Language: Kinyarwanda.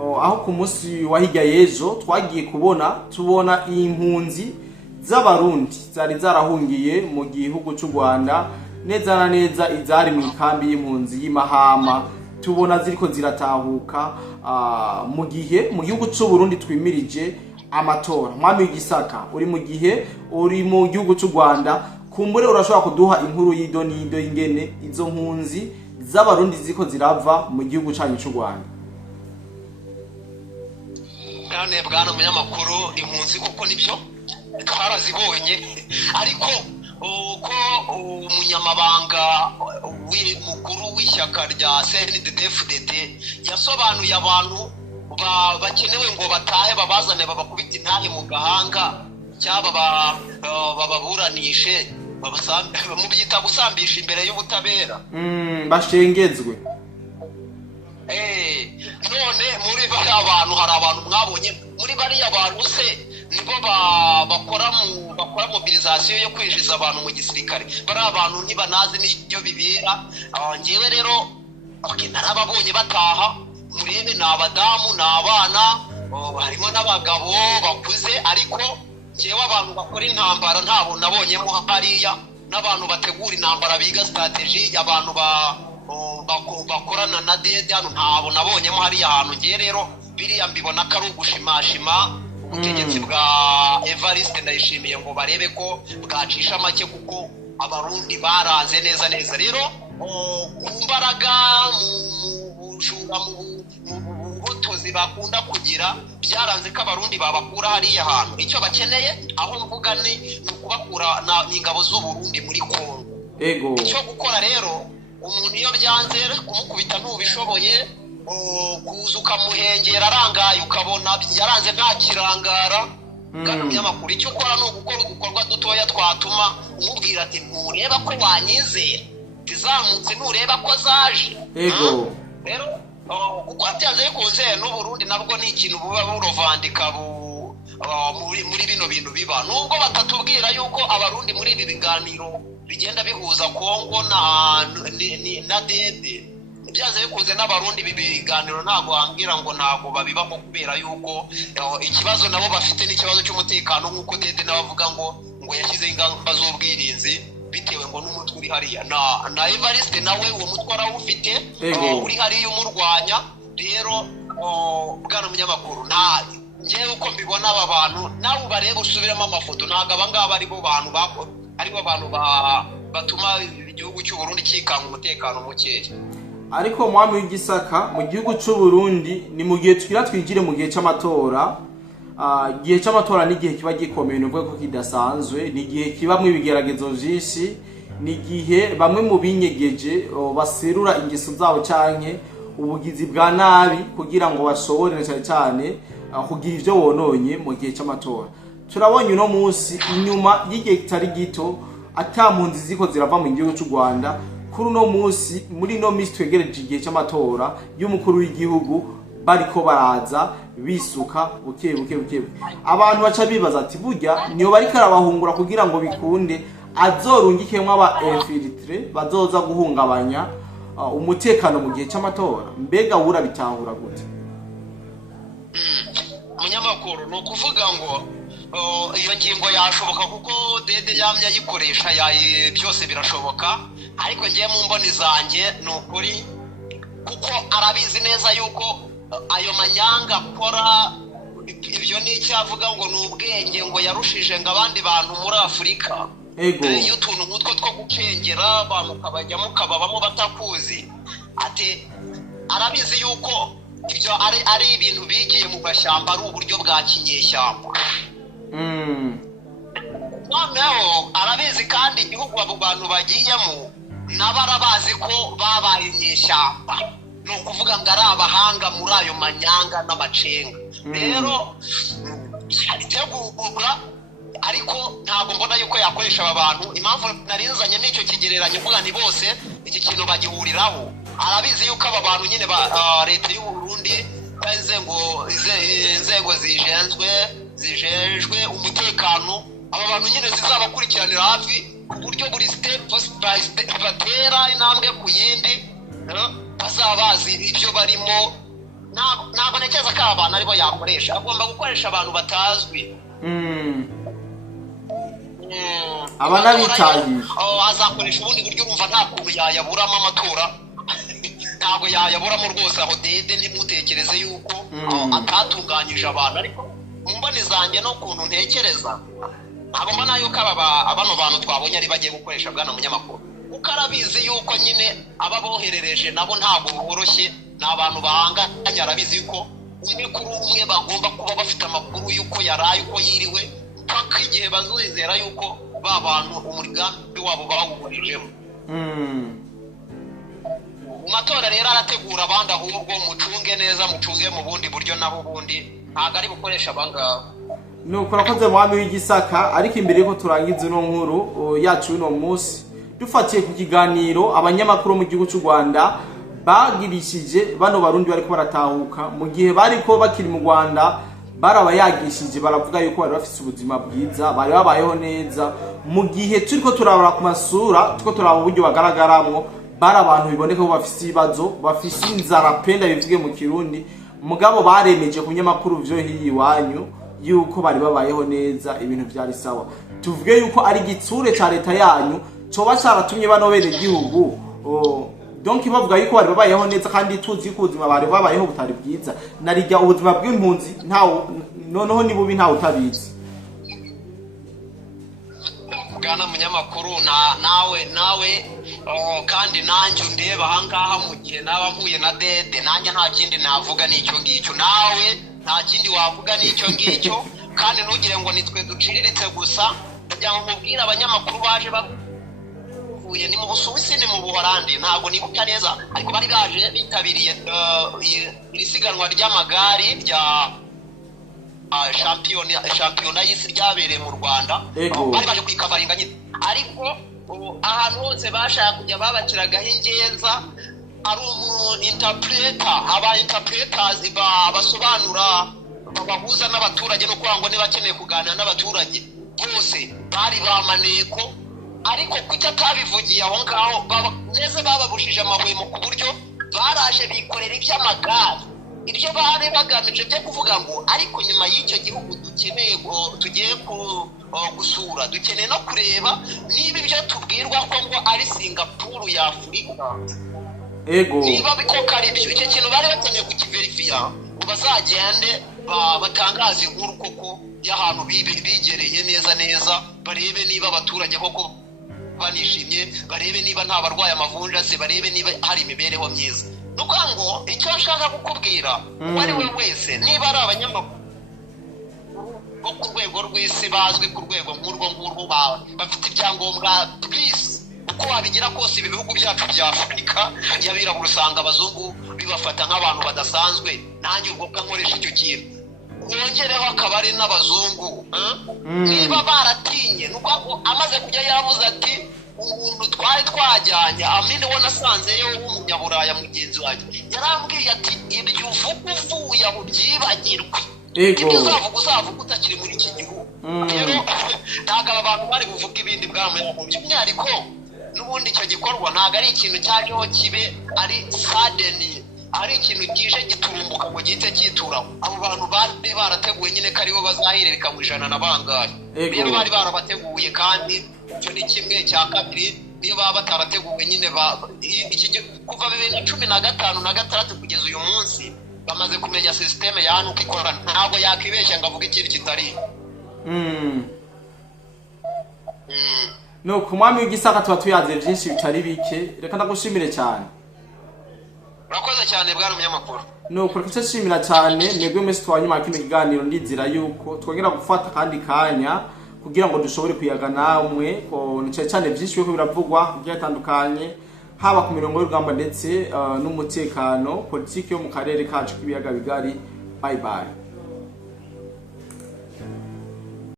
aho ku munsi wa hirya y'ejo twagiye tubona impunzi z'abarundi zari zarahungiye mu gihugu cy'u Rwanda neza na neza izari mu ikambi y'impunzi y'Imahama tubona ziriko ziratahuka mu gihugu cy'u Burundi twimirije amatora. Mwami w'igisaka uri mu gihugu cy'u Rwanda, kumbure urashobora kuduha inkuru y'idonido y'ingene izo mpunzi z'abarundi ziko zirava mu gihugu cyanyu cy'u Rwanda? None bwana munyamakuru, impunzi kuko nibyo twarazibonye, ariko uko umunyamabanga mukuru w'ishyaka rya CNDD-FDD yasobanuye abantu bakenewe ngo batahe babazane babakubita intahe mu gahanga cyaba bababuranishe mubyita gusambisha imbere y'ubutabera bashengezwe. None muri bariya abantu hari abantu mwabonye muri bariya bantu se nibo bakora mobilisation yo kwinjiza abantu mu gisirikare. Bari abantu ntibanazi n'icyo bibera. Ngewe rero narababonye bataha, murebe ni abadamu n'abana, harimo n'abagabo bakuze, ariko ngewe abantu bakora intambara ntabo nabonyemo hariya, n'abantu bategura intambara biga strategy, abantu bakorana na dede hano ntabo nabonyemo hariya hantu. Ngewe rero biriya mbibona ko ari ugushimashima ubutegetsi bwa Evariste Ndayishimiye ngo barebe ko bwacisha make, kuko abarundi baranze neza. Rero ku mbaraga mu bujura mu butozi bakunda kugira byaranze ko abarundi babakura hariya hantu. Icyo bakeneye aho mvuga ni ukubakura n'ingabo z'u Burundi muri Congo. Icyo gukora rero, umuntu iyo byanze kumukubita ntubishoboye, kuza ukamuhengera arangaye ukabona yaranze nta kirangara. Kandi umunyamakuru, icyo ukora ni ugukora udukorwa dutoya twatuma umubwira ati ntureba ko wanyizera, tizamutse ntureba ko zaje. Rero uko byanze bikunze n'Uburundi nabwo ni ikintu buba burovandika muri bino bintu biba, nubwo batatubwira yuko abarundi muri ibi biganiro bigenda bihuza Congo na dede. Byanze bikunze n'abarundi ibi biganiro ntabwo wambwira ngo ntabwo babibamo, kubera yuko ikibazo nabo bafite n'ikibazo cy'umutekano, nk'uko dede n'abavuga ngo yashyizeho ingamba z'ubwirinzi bitewe ngo n'umutwe uri hariya, na Evariste nawe uwo mutwe arawufite uri hariya umurwanya. Rero bwana munyamakuru, ngewe uko mbibona aba bantu nawe ubarebe usubiramo amafoto, ntabwo aba ngaba aribo bantu batuma igihugu cy'u Burundi kikanga umutekano mukeya. Ariko mwami w'igisaka, mu gihugu cy'u Burundi ni mu gihe twigire mu gihe cy'amatora. Igihe cy'amatora ni igihe kiba gikomeye, n'ubwo ko kidasanzwe, ni igihe kibamwe ibigeragezo byinshi, ni igihe bamwe mu binyegeje baserura ingeso zabo canke ubugizi bwa nabi kugira ngo bashobore cyane kugira ivyo wononye mu gihe cy'amatora. Turabonye uno munsi inyuma y'igihe kitari gito atampunzi ziko zirava mu gihugu cy'u Rwanda. Kuri uno munsi, muri no minsi twegereje igihe cy'amatora y'umukuru w'igihugu, bariko baraza bisuka buke. Abantu baca bibaza ati burya niyo bariko arabahungura kugira ngo bikunde azorungikemwe aba infiltre bazoza guhungabanya umutekano mu gihe cy'amatora. Mbega wura bitahura gute? Munyamakuru, no kuvuga ngo iyo ngingo yashoboka kuko dede yamye ayikoresha, byose birashoboka, ariko ngiye mu mboni zanjye ni ukuri, kuko arabizi neza yuko ayo manyanga akora ibyo ni icyo avuga ngo ni ubwenge ngo yarushije ngo abandi bantu muri Afurika. Iyo utuntu nk'utwo two gucengera mukabajyamo ukababamo batakuzi, ati arabizi yuko ibyo ari ibintu bigiye mu mashyamba, ari uburyo bwa kinyeshyamba. Noneho arabizi kandi igihugu abo bantu bagiyemo nabo arabazi ko babaye inyeshyamba, ni ukuvuga ngo ari abahanga muri ayo manyanga n'amacenga. Rero aritegura, ariko ntabwo mbona yuko yakoresha aba bantu. Impamvu narinzanye n'icyo kigereranyo mvuga ni bose iki kintu bagihuriraho. Arabizi yuko aba bantu nyine leta y'u Burundi inzego zijejwe umutekano, aba bantu nyine zizabakurikiranira hafi ku buryo buri step batera intambwe ku yindi bazabazi ibyo barimo, ntabwo ntekereza ko abantu aribo yakoresha, agomba gukoresha abantu batazwi. abana bitahiye azakoresha ubundi buryo, urumva nta kuntu yayaburamo amatora ntabwo yayaburamo rwose. aho dede ntimutekereze yuko atatunganyije abantu, ariko mu mboni zanjye no kuntu ntekereza ntabwo mbona yuko abano bantu twabonye ari bagiye gukoresha bwana munyamakuru, kuko arabizi yuko nyine aba boherereje nabo ntabwo boroshye, ni abantu bahanganye. arabizi yuko umwe kuri umwe bagomba kuba bafite amakuru yuko yaraye, uko yiriwe, mpaka igihe bazizera yuko ba bantu umugambi wabo bawuhurijemo. Mu matora rero arategura abandi, ahubwo mucunge neza, mucunge mu bundi buryo, naho ubundi ntabwo ari bukoresha abangaba. nuko urakoze mwami w'igisaka. ariko imbere yuko turangiza ino nkuru yacu uno munsi, dufatiye ku kiganiro abanyamakuru mu gihugu cy'u Rwanda bagirishije bano barundi bariko baratahuka, mu gihe bariko bakiri mu Rwanda barabayagishije, baravuga yuko bari bafite ubuzima bwiza, bari babayeho neza. mu gihe turiko turabara ku masura, turiko turaba uburyo bagaragaramwo, bari abantu biboneka ko bafite ibibazo, bafite inzara penda bivuge mu Kirundi, mugabo baremeje ku nyamakuru vyo hiyi iwanyu yuko bari babayeho neza, ibintu vyari sawa. tuvuge yuko ari igitsure ca leta yanyu coba caratumye bano bene gihugu donc bavuga yuko bari babayeho neza, kandi tuzi ko ubuzima bari babayeho butari bwiza. narijya ubuzima bw'impunzi noneho ni bubi ntawe utabizi. bwana munyamakuru nawe kandi nanjye undeba ahangaha, mu gihe naba mpuye na dede, nanjye nta kindi navuga n'icyo ngicyo, nawe nta kindi wavuga n'icyo ngicyo. kandi ntugire ngo nitwe duciriritse gusa, kugira ngo mubwire abanyamakuru baje bavuye ni mu Busuwisi ni mu Buholandi, ntabwo nibuka neza, ariko bari baje bitabiriye iri siganwa ry'amagare rya shampiyona y'isi ryabereye mu Rwanda. bari baje kwikamaringa nyine, ariko ahantu hose bashaka kujya babakiragaho ingeza, ari interpreter, aba interpreters basobanura, babahuza n'abaturage, no kuvuga ngo niba bakeneye kuganira n'abaturage bose bari bamaneko. ariko kuki atabivugiye aho ngaho, neza bababujije amahwemo, ku buryo baraje bikorera iby'amagare, ibyo bari bagamije byo kuvuga ngo ariko nyuma y'icyo gihugu dukeneye tugiye gusura, dukeneye no kureba niba ibyo tubwirwa ko ngo ari Singapuru ya Afurika, niba bikoko ari byo. icyo kintu bari bakeneye kukiverifiya, ngo bazagende batangaze inkuru koko y'ahantu bigereye neza, barebe niba abaturage koko banishimye, barebe niba nta barwaye amavunja se, barebe niba hari imibereho myiza. ni ukuvuga ngo icyo nshaka kukubwira uwo ari we wese, niba ari abanyamakuru bo ku rwego rw'isi bazwi ku rwego nk'urwo ngurwo, bafite ibyangombwa, please, uko wabigira kose, ibi bihugu byacu bya Afurika y'abirabura usanga abazungu bibafata nk'abantu badasanzwe. nanjye ubwo nkoresha icyo kintu, wongereho akaba ari n'abazungu. niba baratinye, nuko amaze kujya yaravuze ati umuntu twari twajyanye, amine wo nasanzeyo w'umunyaburaya mugenzi wanjye, yarambwiye ati ibyo uvuga uvuye aho byibagirwe, ibyo uzavuga utakiri muri iki gihugu. rero ntabwo aba bantu bari buvuga ibindi bw'amayako, by'umwihariko n'ubundi icyo gikorwa ntabwo ari ikintu cyajeho kibe ari sadeni, ari ikintu kije giturumbuka ngo gihite cyituraho. abo bantu bari barateguye nyine ko aribo bazahirika mu ijana na bangahe, rero bari barabateguye. kandi icyo ni kimwe. cya kabiri, niyo baba batarateguwe nyine, kuva 2015 na 2016 kugeza uyu munsi bamaze kumenya systeme ya hano uko ikora, ntabwo yakwibeshya ngo avuge ikintu kitari. no ku mwami w'igisaka tuba tuyaze byinshi bitari bike. reka ndagushimire cyane. urakoze cyane bwana munyamakuru. no kureka nshimira cyane mwebwe mwese twanyuma kino kiganiro. ndizira yuko twongera gufata kandi kanya kugira ngo dushobore kuyaga namwe ko cyane byinshi byo biravugwa byatandukanye, haba ku mirongo y'urugamba ndetse n'umutekano, politiki yo mu karere kacu k'ibiyaga bigari. Bye bye.